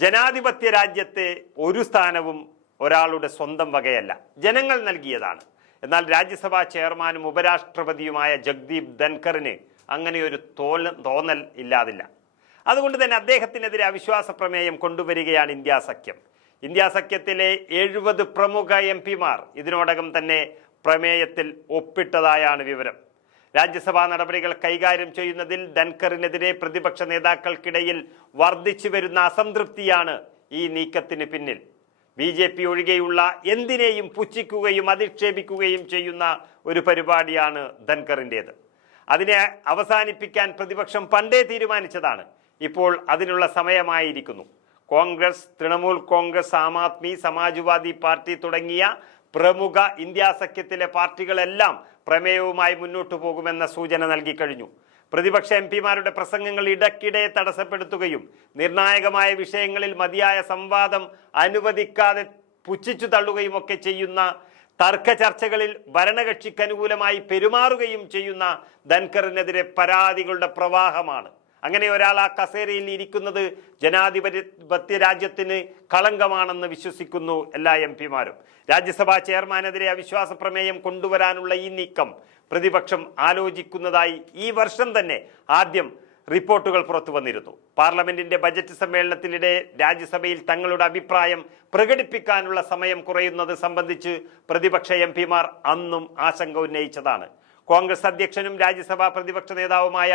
ജനാധിപത്യ രാജ്യത്തെ ഒരു സ്ഥാനവും ഒരാളുടെ സ്വന്തം വകയല്ല. ജനങ്ങൾ നൽകിയതാണ്. എന്നാൽ രാജ്യസഭാ ചെയർമാനും ഉപരാഷ്ട്രപതിയുമായ ജഗ്ദീപ് ധൻഖറിന് അങ്ങനെ ഒരു തോൽ തോന്നൽ ഇല്ലാതില്ല. അതുകൊണ്ട് തന്നെ അദ്ദേഹത്തിനെതിരെ അവിശ്വാസ പ്രമേയം കൊണ്ടുവരികയാണ് ഇന്ത്യ സഖ്യം. ഇന്ത്യ സഖ്യത്തിലെ എഴുപത് പ്രമുഖ എം പിമാർ ഇതിനോടകം തന്നെ പ്രമേയത്തിൽ ഒപ്പിട്ടതായാണ് വിവരം. രാജ്യസഭാ നടപടികൾ കൈകാര്യം ചെയ്യുന്നതിൽ ധൻഖറിനെതിരെ പ്രതിപക്ഷ നേതാക്കൾക്കിടയിൽ വർദ്ധിച്ചു വരുന്ന അസംതൃപ്തിയാണ് ഈ നീക്കത്തിന് പിന്നിൽ. ബി ജെ പി ഒഴികെയുള്ള എന്തിനേയും പുച്ഛിക്കുകയും അധിക്ഷേപിക്കുകയും ചെയ്യുന്ന ഒരു പരിപാടിയാണ് ധൻഖറിന്റേത്. അതിനെ അവസാനിപ്പിക്കാൻ പ്രതിപക്ഷം പണ്ടേ തീരുമാനിച്ചതാണ്. ഇപ്പോൾ അതിനുള്ള സമയമായിരിക്കുന്നു. കോൺഗ്രസ് തൃണമൂൽ കോൺഗ്രസ് ആം ആദ്മി സമാജ്വാദി പാർട്ടി തുടങ്ങിയ പ്രമുഖ ഇന്ത്യാ സഖ്യത്തിലെ പാർട്ടികളെല്ലാം പ്രമേയവുമായി മുന്നോട്ടു പോകുമെന്ന സൂചന നൽകിക്കഴിഞ്ഞു പ്രതിപക്ഷ എം പിമാരുടെ പ്രസംഗങ്ങൾ ഇടയ്ക്കിടെ തടസ്സപ്പെടുത്തുകയും നിർണായകമായ വിഷയങ്ങളിൽ മതിയായ സംവാദം അനുവദിക്കാതെ പുച്ഛിച്ചു തള്ളുകയും ഒക്കെ ചെയ്യുന്ന തർക്ക ചർച്ചകളിൽ ഭരണകക്ഷിക്ക് അനുകൂലമായി പെരുമാറുകയും ചെയ്യുന്ന ധൻഖറിനെതിരെ പരാതികളുടെ പ്രവാഹമാണ്. അങ്ങനെ ഒരാൾ ആ കസേരയിൽ ഇരിക്കുന്നത് ജനാധിപത്യ രാജ്യത്തിന് കളങ്കമാണെന്ന് വിശ്വസിക്കുന്നു എല്ലാ എം പിമാരും. രാജ്യസഭാ ചെയർമാനെതിരെ അവിശ്വാസ പ്രമേയം കൊണ്ടുവരാനുള്ള ഈ നീക്കം പ്രതിപക്ഷം ആലോചിക്കുന്നതായി ഈ വർഷം തന്നെ ആദ്യം റിപ്പോർട്ടുകൾ പുറത്തു വന്നിരുന്നു. പാർലമെന്റിന്റെ ബജറ്റ് സമ്മേളനത്തിനിടെ രാജ്യസഭയിൽ തങ്ങളുടെ അഭിപ്രായം പ്രകടിപ്പിക്കാനുള്ള സമയം കുറയുന്നത് സംബന്ധിച്ച് പ്രതിപക്ഷ എം പിമാർ അന്നും ആശങ്ക ഉന്നയിച്ചതാണ്. കോൺഗ്രസ് അധ്യക്ഷനും രാജ്യസഭാ പ്രതിപക്ഷ നേതാവുമായ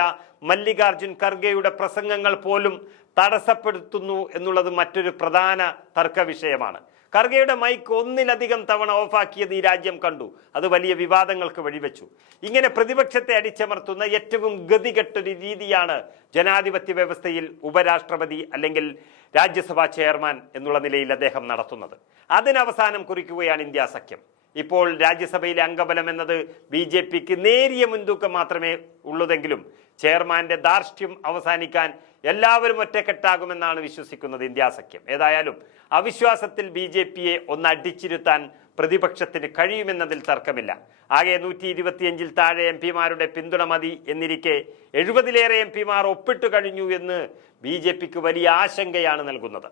മല്ലികാർജുൻ ഖർഗെയുടെ പ്രസംഗങ്ങൾ പോലും തടസ്സപ്പെടുത്തുന്നു എന്നുള്ളത് മറ്റൊരു പ്രധാന തർക്ക വിഷയമാണ്. ഖർഗെയുടെ മൈക്ക് ഒന്നിലധികം തവണ ഓഫാക്കിയത് ഈ രാജ്യം കണ്ടു. അത് വലിയ വിവാദങ്ങൾക്ക് വഴിവെച്ചു. ഇങ്ങനെ പ്രതിപക്ഷത്തെ അടിച്ചമർത്തുന്ന ഏറ്റവും ഗതികെട്ടൊരു രീതിയാണ് ജനാധിപത്യ വ്യവസ്ഥയിൽ ഉപരാഷ്ട്രപതി അല്ലെങ്കിൽ രാജ്യസഭാ ചെയർമാൻ എന്നുള്ള നിലയിൽ അദ്ദേഹം നടത്തുന്നത്. അതിനവസാനം കുറിക്കുകയാണ് ഇന്ത്യ സഖ്യം. ഇപ്പോൾ രാജ്യസഭയിലെ അംഗബലം എന്നത് ബി ജെ പിക്ക് നേരിയ മുൻതൂക്കം മാത്രമേ ഉള്ളതെങ്കിലും ചെയർമാന്റെ ധാർഷ്ട്യം അവസാനിക്കാൻ എല്ലാവരും ഒറ്റക്കെട്ടാകുമെന്നാണ് വിശ്വസിക്കുന്നത് ഇന്ത്യ സഖ്യം. ഏതായാലും അവിശ്വാസത്തിൽ ബി ജെ പിയെ ഒന്ന് അടിച്ചിരുത്താൻ പ്രതിപക്ഷത്തിന് കഴിയുമെന്നതിൽ തർക്കമില്ല. ആകെ നൂറ്റി ഇരുപത്തിയഞ്ചിൽ താഴെ എം പിമാരുടെ പിന്തുണ മതി എന്നിരിക്കെ എഴുപതിലേറെ എം പിമാർ ഒപ്പിട്ടു കഴിഞ്ഞു എന്ന് ബി വലിയ ആശങ്കയാണ് നൽകുന്നത്.